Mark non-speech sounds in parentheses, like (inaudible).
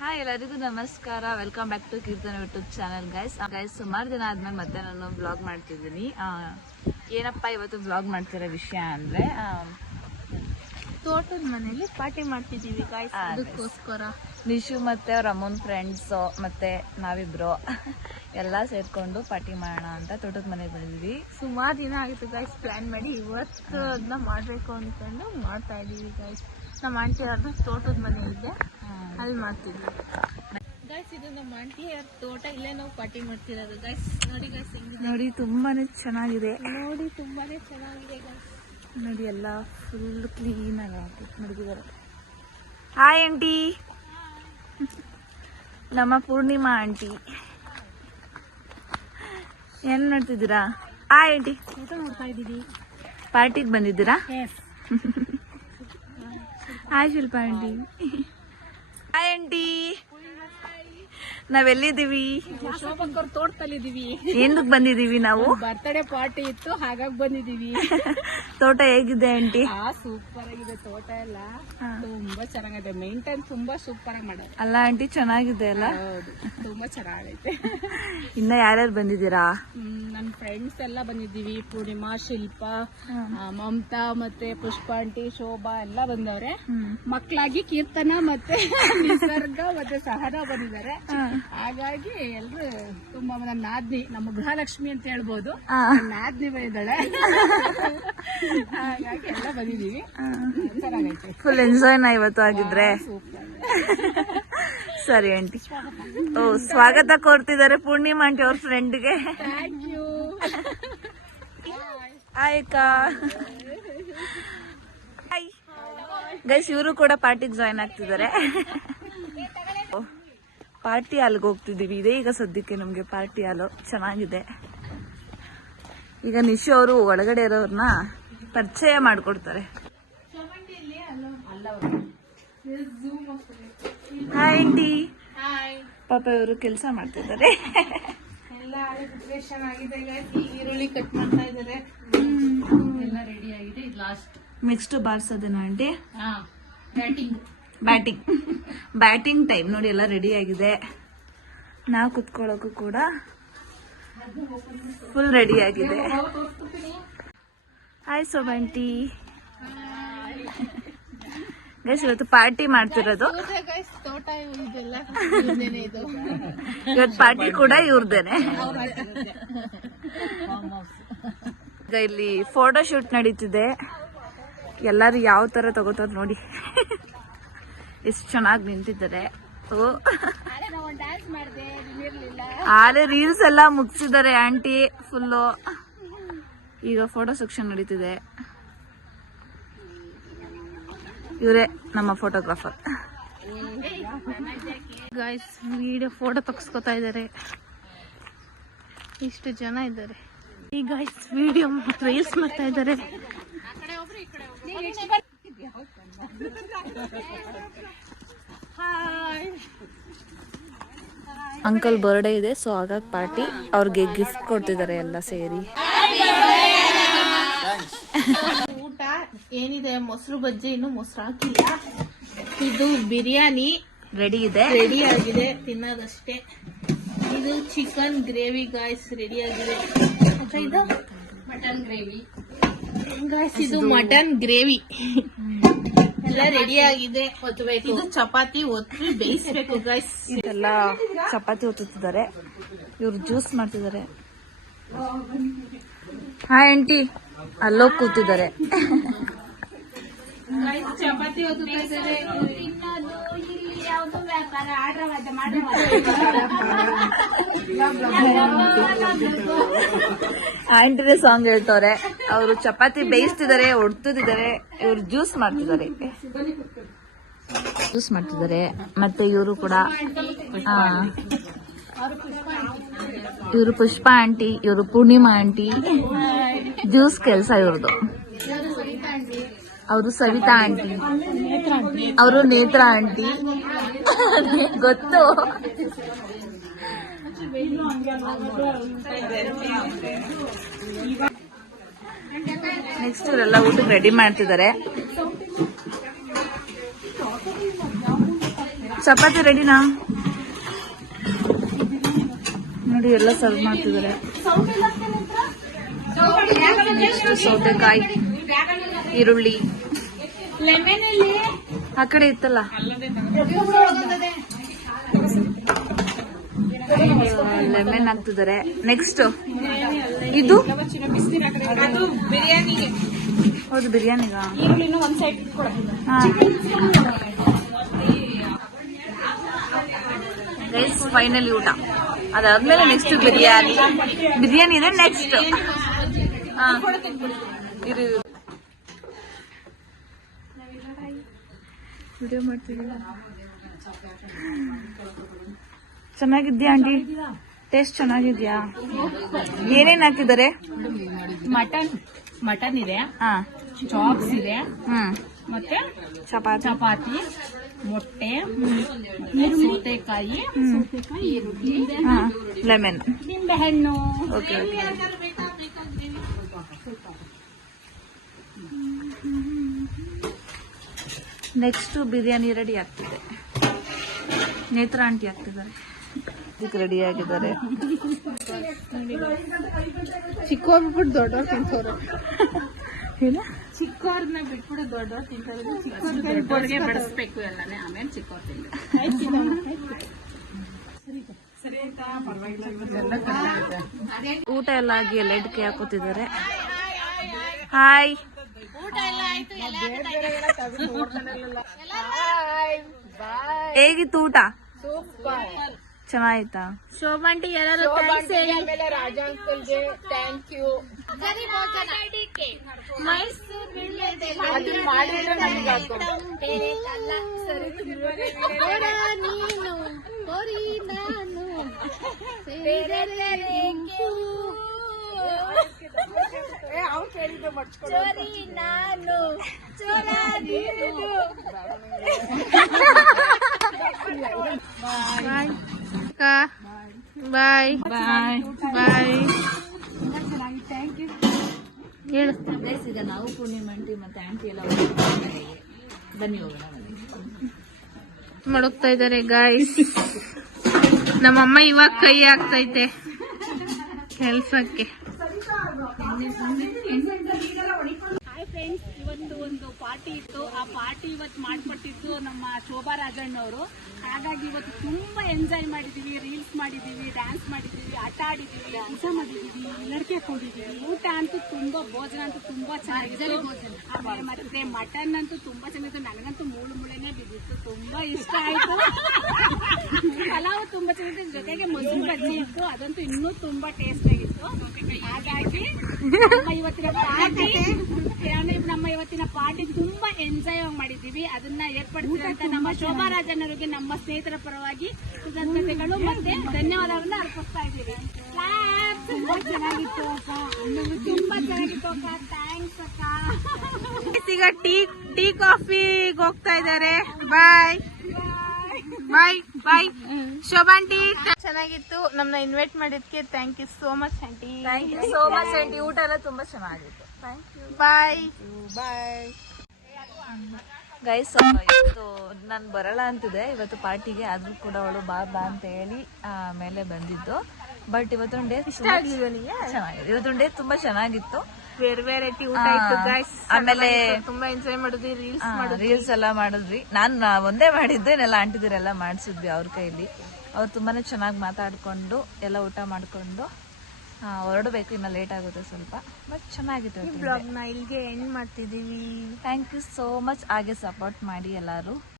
Hi ಎಲ್ಲರಿಗೂ ನಮಸ್ಕಾರ. Welcome back to Keerthana YouTube channel guys guys ಸುಮಾರು ದಿನ ಆದ್ಮೇಲೆ ಮತ್ತೆ ನಾನು ಬ್ಲಾಗ್ ಮಾಡ್ತಿದ್ದೀನಿ. ಏನಪ್ಪ ಇವತ್ತು ಬ್ಲಾಗ್ ಮಾಡ್ತಿರೋ ವಿಷಯ ಅಂದ್ರೆ ತೋಟದ ಮನೇಲಿ ಪಾರ್ಟಿ ಮಾಡ್ತಿದ್ದೀವಿ ಗಾಯ್ಸ್ ಅದಕ್ಕೋಸ್ಕರ. ನಿಶು ಮತ್ತೆ ಅವ್ರ ಅಮ್ಮನ ಫ್ರೆಂಡ್ಸ್ ಮತ್ತೆ ನಾವಿಬ್ರು. ಎಲ್ಲ ಸೇರ್ಕೊಂಡು ಪಾರ್ಟಿ ಮಾಡೋಣ ಅಂತ ತೋಟದ ಮನೆಗೆ ಬಂದಿದ್ವಿ. ಸುಮಾರು ದಿನ ಆಗಿತ್ತು ಗೈಸ್ ಪ್ಲಾನ್ ಮಾಡಿ ಇವತ್ತು ಅದನ್ನ ಮಾಡ್ಬೇಕು ಅನ್ಕೊಂಡು ಮಾಡ್ತಾ ಇದೀವಿ ಗೈಸ್ ನಮ್ಮ ಆಂಟಿ ಅವ್ರದ್ದು ತೋಟದ ಮನೆ ಇದೆ. ಅಲ್ಲಿ ಮಾಡ್ತಿದ್ವಿ. ಗೈಸ್ ಇದು ನಮ್ಮ ಆಂಟಿ ಅವ್ರ ತೋಟ ಇಲ್ಲೇ ನಾವು ಪಾರ್ಟಿ ಮಾಡ್ತಿರೋದು. ಗೈಸ್ ನೋಡಿ ಗಾಯ್ಸ್ ಹೆಂಗಿದೆ? ನೋಡಿ ತುಂಬಾನೇ ಚೆನ್ನಾಗಿದೆ. ನೋಡಿ ತುಂಬಾನೇ ಚೆನ್ನಾಗಿದೆ ಗೈಸ್ ನೋಡಿ ಎಲ್ಲ ಫುಲ್ ಕ್ಲೀನ್ ಆಗಿ ಮಡಗಿದ್ದಾರೆ ಹಾಯ್ ಆಂಟಿ ನಮ್ಮ ಪೂರ್ಣಿಮಾ ಆಂಟಿ ಏನ್ ಮಾಡ್ತಿದ್ದೀರಾ? Hi aunty. ನೋಡ್ತಾ ಇದ್ದೀವಿ. ಪಾರ್ಟಿಗೆ ಬಂದಿದ್ದೀರಾ? (laughs) Hi Shilpa aunty hi aunty ನಾವೆಲ್ಲಿದ್ದೀವಿ? ತೋಟದಲ್ಲಿದ್ದೀವಿ. ಏನಕ್ಕೆ ಬಂದಿದೀವಿ ನಾವು? ಬರ್ತ್ಡೇ ಪಾರ್ಟಿ ಇತ್ತು ಹಾಗಾಗಿ ಬಂದಿದೀವಿ (laughs) ತೋಟ ಹೇಗಿದೆ ಆಂಟಿ? ಆ ಸೂಪರ್ ಆಗಿದೆ ತೋಟ ಎಲ್ಲ. ತುಂಬಾ ಚೆನ್ನಾಗಿದೆ. ಮೇಂಟೈನ್ ತುಂಬಾ ಸೂಪರ್ ಆಗಿ ಮಾಡೋದು ಅಲ್ಲ ಆಂಟಿ ಚೆನ್ನಾಗಿದೆ ಅಲ್ಲ? ತುಂಬಾ ಚೆನ್ನಾಗೈತೆ. (laughs) ಇನ್ನ ಯಾರ್ಯಾರು ಬಂದಿದ್ದೀರಾ? ನನ್ನ ಫ್ರೆಂಡ್ಸ್ ಎಲ್ಲ ಬಂದಿದ್ದೀವಿ. ಪೂರ್ಣಿಮಾ ಶಿಲ್ಪ ಮಮತಾ ಮತ್ತೆ ಪುಷ್ಪ ಆಂಟಿ ಶೋಭಾ ಎಲ್ಲ ಬಂದವ್ರೆ. ಮಕ್ಕಳಾಗಿ ಕೀರ್ತನ ಮತ್ತೆ (laughs) ನಿಸರ್ಗ ಮತ್ತೆ ಸಹನಾ ಬಂದಿದ್ದಾರೆ. ಹಾಗಾಗಿ ಎಲ್ರು ತುಂಬಾ ನನ್ನ ನಾದ್ನಿ ನಮ್ಮ ಗೃಹಲಕ್ಷ್ಮಿ ಅಂತ ಹೇಳ್ಬೋದು. ನಾದ್ನಿ ಬಂದಿದ್ದಾಳೆ. ಹಾಗಾಗಿ ಎಲ್ಲ ಬಂದಿದೀವಿ ಚೆನ್ನಾಗೈತೆ. ಫುಲ್ ಎಂಜಾಯ್ನ ಇವತ್ತು ಆಗಿದ್ರೆ. ಸರಿ ಆಂಟಿ. ಓ ಸ್ವಾಗತ ಕೊಡ್ತಿದ್ದಾರೆ ಪೂರ್ಣಿಮಾ ಆಂಟಿ ಅವ್ರ ಫ್ರೆಂಡ್ಗೆ. ಆಯ್ಕಾ ಗೈಸ್ ಇವರು ಕೂಡ ಪಾರ್ಟಿಗೆ ಜಾಯ್ನ್ ಆಗ್ತಿದ್ದಾರೆ. ಪಾರ್ಟಿ ಹಾಲ್ಗೆ ಹೋಗ್ತಿದ್ದೀವಿ. ಇದೇ ಈಗ ಸದ್ಯಕ್ಕೆ ನಮಗೆ ಪಾರ್ಟಿ ಹಾಲು ಚೆನ್ನಾಗಿದೆ. ಈಗ ನಿಶು ಅವರು ಒಳಗಡೆ ಇರೋರ್ನ ಪರಿಚಯ ಮಾಡಿಕೊಡ್ತಾರೆ. ಹಾಯ್ ಆಂಟಿ ಪಾಪ ಇವರು ಕೆಲಸ ಮಾಡ್ತಿದ್ದಾರೆ. ಎಲ್ಲ ಪ್ರಿಪರೇಷನ್ ಆಗಿದೆ. ಈರುಳ್ಳಿ ಕಟ್ ಮಾಡ್ತಾ ಇದ್ದಾರೆ. ಎಲ್ಲ ರೆಡಿ ಆಗಿದೆ. ಇದು ಲಾಸ್ಟ್ ನೆಕ್ಸ್ಟ್ ಬಾರ್ಸೋದೇನಾ ಆಂಟಿ ಹಾ ಬ್ಯಾಟಿಂಗ್ ಬ್ಯಾಟಿಂಗ್. ಬ್ಯಾಟಿಂಗ್ ಟೈಮ್ ನೋಡಿ ಎಲ್ಲ ರೆಡಿ ಆಗಿದೆ. ನಾವು ಕುತ್ಕೊಳ್ಳೋಕು ಕೂಡ ಫುಲ್ ರೆಡಿ ಆಗಿದೆ. ಹಾಯ್ ಸೊಬಂಟಿ. ಗೈಸ್ ಇವತ್ತು ಪಾರ್ಟಿ ಮಾಡ್ತಿರೋದು. ಇವತ್ತು ಪಾರ್ಟಿ ಕೂಡ ಇವ್ರದೇನೆ. ಈಗ ಇಲ್ಲಿ ಫೋಟೋ ಶೂಟ್ ನಡೀತಿದೆ. ಎಲ್ಲರೂ ಯಾವ ತರ ತಗೋತಾರ ನೋಡಿ. ಎಷ್ಟು ಚೆನ್ನಾಗಿ ನಿಂತಿದ್ದಾರೆ. ಆದ್ರೆ ರೀಲ್ಸ್ ಎಲ್ಲ ಮುಗಿಸಿದ್ದಾರೆ ಆಂಟಿ ಫುಲ್ಲು ಈಗ ಫೋಟೋ ಸೆಕ್ಷನ್ ನಡೀತಿದೆ. ಇವರೇ ನಮ್ಮ ಫೋಟೋಗ್ರಾಫರ್ ಗಾಯ್ಸ್ ವಿಡಿಯೋ ಫೋಟೋ ತಗ್ಸ್ಕೊತಾ ಇದ್ದಾರೆ. ಇಷ್ಟು ಜನ ಇದ್ದಾರೆ. ಈ ಗಾಯ್ಸ್ ವಿಡಿಯೋ ರೀಲ್ಸ್ ಮಾಡ್ತಾ ಇದ್ದಾರೆ. ಅಂಕಲ್ ಬರ್ಡೇ ಇದೆ ಸೊ ಹಾಗಾಗಿ ಪಾರ್ಟಿ ಅವ್ರಿಗೆ ಗಿಫ್ಟ್ ಕೊಡ್ತಿದ್ದಾರೆ ಎಲ್ಲ ಸೇರಿ. ಊಟ ಏನಿದೆ? ಮೊಸರು ಬಜ್ಜಿ ಇನ್ನು ಮೊಸರು ಹಾಕಿಲ್ಲ. ಇದು ಬಿರಿಯಾನಿ. ರೆಡಿ ಇದೆ. ರೆಡಿ ಆಗಿದೆ ತಿನ್ನೋದಷ್ಟೇ. ಇದು ಚಿಕನ್ ಗ್ರೇವಿ ಗಾಯ್ಸ್ ರೆಡಿ ಆಗಿದೆ. ಇದು ಮಟನ್ ಗ್ರೇವಿ ಗಾಯ್ಸ್ ಇದು ಮಟನ್ ಗ್ರೇವಿ ಎಲ್ಲ ರೆಡಿ ಆಗಿದೆ ಇದು ಚಪಾತಿ ಒತ್ತಿ ಬೇಯಿಸ್ಬೇಕು ಗಾಯ್ಸ್ ಎಲ್ಲ ಚಪಾತಿ ಒತ್ತುತ್ತಿದ್ದಾರೆ. ಇವ್ರು ಜ್ಯೂಸ್ ಮಾಡ್ತಿದ್ದಾರೆ. Hi aunty. ಅಲ್ಲೋಗಿ ಕೂತಿದ್ದಾರೆ. ಚಪಾತಿ ಇದ್ದಾರೆ ಆಂಟಿನೇ ಸಾಂಗ್ ಹೇಳ್ತವ್ರೆ. ಅವರು ಚಪಾತಿ ಬೇಯಿಸ್ತಿದ್ದಾರೆ ಒಡ್ತಿದ್ದಾರೆ ಇವ್ರು ಜ್ಯೂಸ್ ಮಾಡ್ತಿದ್ದಾರೆ. ಜ್ಯೂಸ್ ಮಾಡ್ತಿದ್ದಾರೆ ಮತ್ತೆ ಇವರು ಕೂಡ ಇವರು ಪುಷ್ಪ ಆಂಟಿ ಇವರು ಪೂರ್ಣಿಮಾ ಆಂಟಿ ಜ್ಯೂಸ್ ಕೆಲಸ ಇವ್ರದ್ದು ಅವರು ಸವಿತಾ ಆಂಟಿ. ಅವರು ನೇತ್ರ ಆಂಟಿ. ಗೊತ್ತು ನೆಕ್ಸ್ಟ್ ಇವರೆಲ್ಲ ಊಟಕ್ಕೆ ರೆಡಿ ಮಾಡ್ತಿದ್ದಾರೆ. ಚಪಾತಿ ರೆಡಿನಾ ನೋಡಿ ಎಲ್ಲ ಸರ್ವ್ ಮಾಡ್ತಿದ್ದಾರೆ. ಸೌತೆಕಾಯಿ ಈರುಳ್ಳಿ. ಆ ಕಡೆ ಇತ್ತಲ್ಲ? ಲೆಮನ್ ಹಾಕ್ತಿದ್ದಾರೆ. ನೆಕ್ಸ್ಟ್ ಇದು? ಹೌದು ಬಿರಿಯಾನಿ ಸೈಡ್ ಗೈಸ್ ಫೈನಲಿ ಊಟ. ಅದಾದ್ಮೇಲೆ ನೆಕ್ಸ್ಟ್ ಬಿರಿಯಾನಿ. ಬಿರಿಯಾನಿ ಇದೆ ನೆಕ್ಸ್ಟ್ ಇದು ವಿಡಿಯೋ ಮಾಡ್ತಿದ್ದೀರಾ ಚೆನ್ನಾಗಿದ್ಯಾ ಆಂಟಿ? ಟೇಸ್ಟ್ ಚೆನ್ನಾಗಿದ್ಯಾ? ಏನೇನ್ ಹಾಕಿದ್ದಾರೆ? ಮಟನ್ ಮಟನ್ ಇದೆ. ಹಾ. ಚಾಪ್ಸ್ ಇದೆ. ಹ್ಮ್ ಮತ್ತೆ ಚಪಾತಿ. ಚಪಾತಿ ಮೊಟ್ಟೆ ಸೌತೆಕಾಯಿ ಸೌತೆಕಾಯಿ ಈರುಳ್ಳಿ ಹಾ. ಲೆಮನ್ ನಿಂಬೆಹಣ್ಣು. ಓಕೆ ನೆಕ್ಸ್ಟ್ ಬಿರಿಯಾನಿ ರೆಡಿ ಆಗ್ತಿದೆ. ನೇತ್ರ ಆಂಟಿ ಆಗ್ತಿದ್ದಾರೆ. ಇದಕ್ಕೆ ರೆಡಿ ಆಗಿದ್ದಾರೆ. ಚಿಕ್ಕವ್ರು ಬಿಟ್ಬಿಟ್ಟು ದೊಡ್ಡವ್ರು ತಿಂತವ್ರೆ. ಏನ? ಚಿಕ್ಕವ್ರನ್ನ ಬಿಟ್ಬಿಟ್ಟು ದೊಡ್ಡವ್ರು ತಿಂತಾರೆ ಚಿಕ್ಕವ್ರಿಗೆ ಬಡಿಸ್ಬೇಕು ಎಲ್ಲಾನೇ. ಆಮೇಲೆ ಚಿಕ್ಕವ್ರು ತಿಂತಾರೆ. ಊಟ ಎಲ್ಲ ಆಗಿ ಎಲ್ಲ ಕೈ ಹಾಕೋತಿದ್ದಾರೆ ಹಾಯ್ ಹೇಗಿತ್ತು ಊಟ? ಚೆನ್ನಾಯ್ತಾ ಶೋಭಂಟಿ ಎಲ್ಲರೂ ರಾಜ ಅಂಕಲ್ಗೆ ಥ್ಯಾಂಕ್ ಯು ಮಾಡಿದ್ರೆ ನಮ್ಗೆ ಬಾಯ್. ಬಾಯ್. ಬಾಯ್. ಹೇಳು. ಈಗ ನಾವು ಪೂರ್ಣಿಮಾ ಆಂಟಿ ಮತ್ತೆ ಆಂಟಿ ಎಲ್ಲ ಬನ್ನಿ ಹೋಗೋಣ ಮಡಗ್ತಾ ಇದಾರೆ ಗಾಯ್ಸ್ ನಮ್ಮಮ್ಮ ಇವಾಗ ಕೈ ಆಗ್ತೈತೆ ಕೆಲ್ಸಕ್ಕೆ. ಹಾಯ್ ಫ್ರೆಂಡ್ಸ್ ಇವತ್ತು ಒಂದು ಪಾರ್ಟಿ ಇತ್ತು. ಆ ಪಾರ್ಟಿ ಇವತ್ತು ಮಾಡ್ಕೊಟ್ಟಿದ್ದು ನಮ್ಮ ಶೋಭಾ ರಾಜಣ್ಣ ಅವರು ಹಾಗಾಗಿ ಇವತ್ತು ತುಂಬಾ ಎಂಜಾಯ್ ಮಾಡಿದೀವಿ. ರೀಲ್ಸ್ ಮಾಡಿದೀವಿ ಡ್ಯಾನ್ಸ್ ಮಾಡಿದೀವಿ ಆಟ ಆಡಿದೀವಿ ಊಟ ಮಾಡಿದೀವಿ ಲಡ್ಕೆ ಕೊಡಿದೀವಿ. ಊಟ ಅಂತೂ ತುಂಬಾ ಭೋಜನ ಅಂತೂ ತುಂಬಾ ಚೆನ್ನಾಗಿದೆ ಆಮೇಲೆ ಮತ್ತೆ ಮಟನ್ ಅಂತೂ ತುಂಬಾ ಚೆನ್ನಾಗಿತ್ತು. ನನಗಂತೂ ಮೂಳು ಮುಳೆನೆ ಬಿದ್ದಿತ್ತು. ತುಂಬಾ ಇಷ್ಟ ಆಯ್ತು. ಪಲಾವ್ ತುಂಬಾ ಚೆನ್ನಾಗಿತ್ತು. ಜೊತೆಗೆ ಮೊಸರು ಬಜ್ಜಿ ಇತ್ತು. ಅದಂತೂ ಇನ್ನೂ ತುಂಬಾ ಟೇಸ್ಟ್ ಆಗಿತ್ತು. ಹಾಗಾಗಿ ನಮ್ಮ ಇವತ್ತಿನ ಪಾರ್ಟಿ ನಮ್ಮ ಇವತ್ತಿನ ಪಾರ್ಟಿ ತುಂಬಾ ಎಂಜಾಯ್ ಮಾಡಿದೀವಿ ಅದನ್ನ ಏರ್ಪಡಿಸಿದಂತ ನಮ್ಮ ಶೋಭಾ ರಾಜಣ್ಣರಿಗೆ ನಮ್ಮ ಸ್ನೇಹಿತರ ಪರವಾಗಿ ಕೃತಜ್ಞತೆಗಳು ಮತ್ತೆ ಧನ್ಯವಾದಗಳನ್ನ ಅರ್ಪಿಸ್ತಾ ಇದ್ದೀವಿ! ತುಂಬಾ ಚೆನ್ನಾಗಿತ್ತು ಅಕ್ಕ. ತುಂಬಾ ಚೆನ್ನಾಗಿತ್ತು ಅಕ್ಕ. ಥ್ಯಾಂಕ್ಸ್ ಅಕ್ಕ. ಈಗ ಟೀ ಟೀ ಕಾಫಿಗೆ ಹೋಗ್ತಾ ಇದ್ದಾರೆ. ಬಾಯ್ ಬಾಯ್ ಬಾಯ್ ಶೋಭಾಂಟಿ ಚೆನ್ನಾಗಿತ್ತು. ನಮ್ನ invite ಮಾಡಿದ್ಕೆ thank you so much aunty thank you so much aunty ಊಟ ಎಲ್ಲ ತುಂಬಾ ಚೆನ್ನಾಗಿತ್ತು. Thank you bye bye guys ಇವತ್ತು ನಾನು ಬರಲ್ಲ ಅಂತಿದೆ. ಇವತ್ತು ಪಾರ್ಟಿಗೆ ಆದ್ರೂ ಕೂಡ ಅವಳು ಬಾ ಬಾ ಅಂತ ಹೇಳಿ ಮೇಲೆ ಬಂದಿದ್ದು. ಬಟ್ ಇವತ್ತೊಂದು ಡೇ ಚೆನ್ನಾಗಿದೆ. ಇವತ್ತೊಂದು ಡೇ ತುಂಬಾ ಚೆನ್ನಾಗಿತ್ತು. ಬೇರೆ ವೆರೈಟಿ ಊಟ ಇತ್ತು ಗಾಯ್ಸ್ ಆಮೇಲೆ ತುಂಬಾ ಎಂಜಾಯ್ ಮಾಡಿದ್ವಿ ರೀಲ್ಸ್ ರೀಲ್ಸ್ ಎಲ್ಲ ಮಾಡಿದ್ವಿ. ನಾನು ಒಂದೇ ಮಾಡಿದ್ದೆ ಎಲ್ಲ ಆಂಟಿದಿರೆಲ್ಲ ಮಾಡಿಸಿದ್ವಿ ಅವ್ರ ಕೈಲಿ. ಅವ್ರು ತುಂಬಾನೇ ಚೆನ್ನಾಗಿ ಮಾತಾಡ್ಕೊಂಡು ಎಲ್ಲ ಊಟ ಮಾಡ್ಕೊಂಡು. ಹೊರಡ್ಬೇಕು ಇನ್ನ ಲೇಟ್ ಆಗುತ್ತೆ ಸ್ವಲ್ಪ. ಬಟ್ ಚೆನ್ನಾಗಿತ್ತು ಬ್ಲಾಗ್ನ ಇಲ್ಲಿಗೆ ಎಂಡ್ ಮಾಡ್ತಿದೀವಿ ಥ್ಯಾಂಕ್ ಯು ಸೋ ಮಚ್ ಹಾಗೆ ಸಪೋರ್ಟ್ ಮಾಡಿ ಎಲ್ಲರೂ.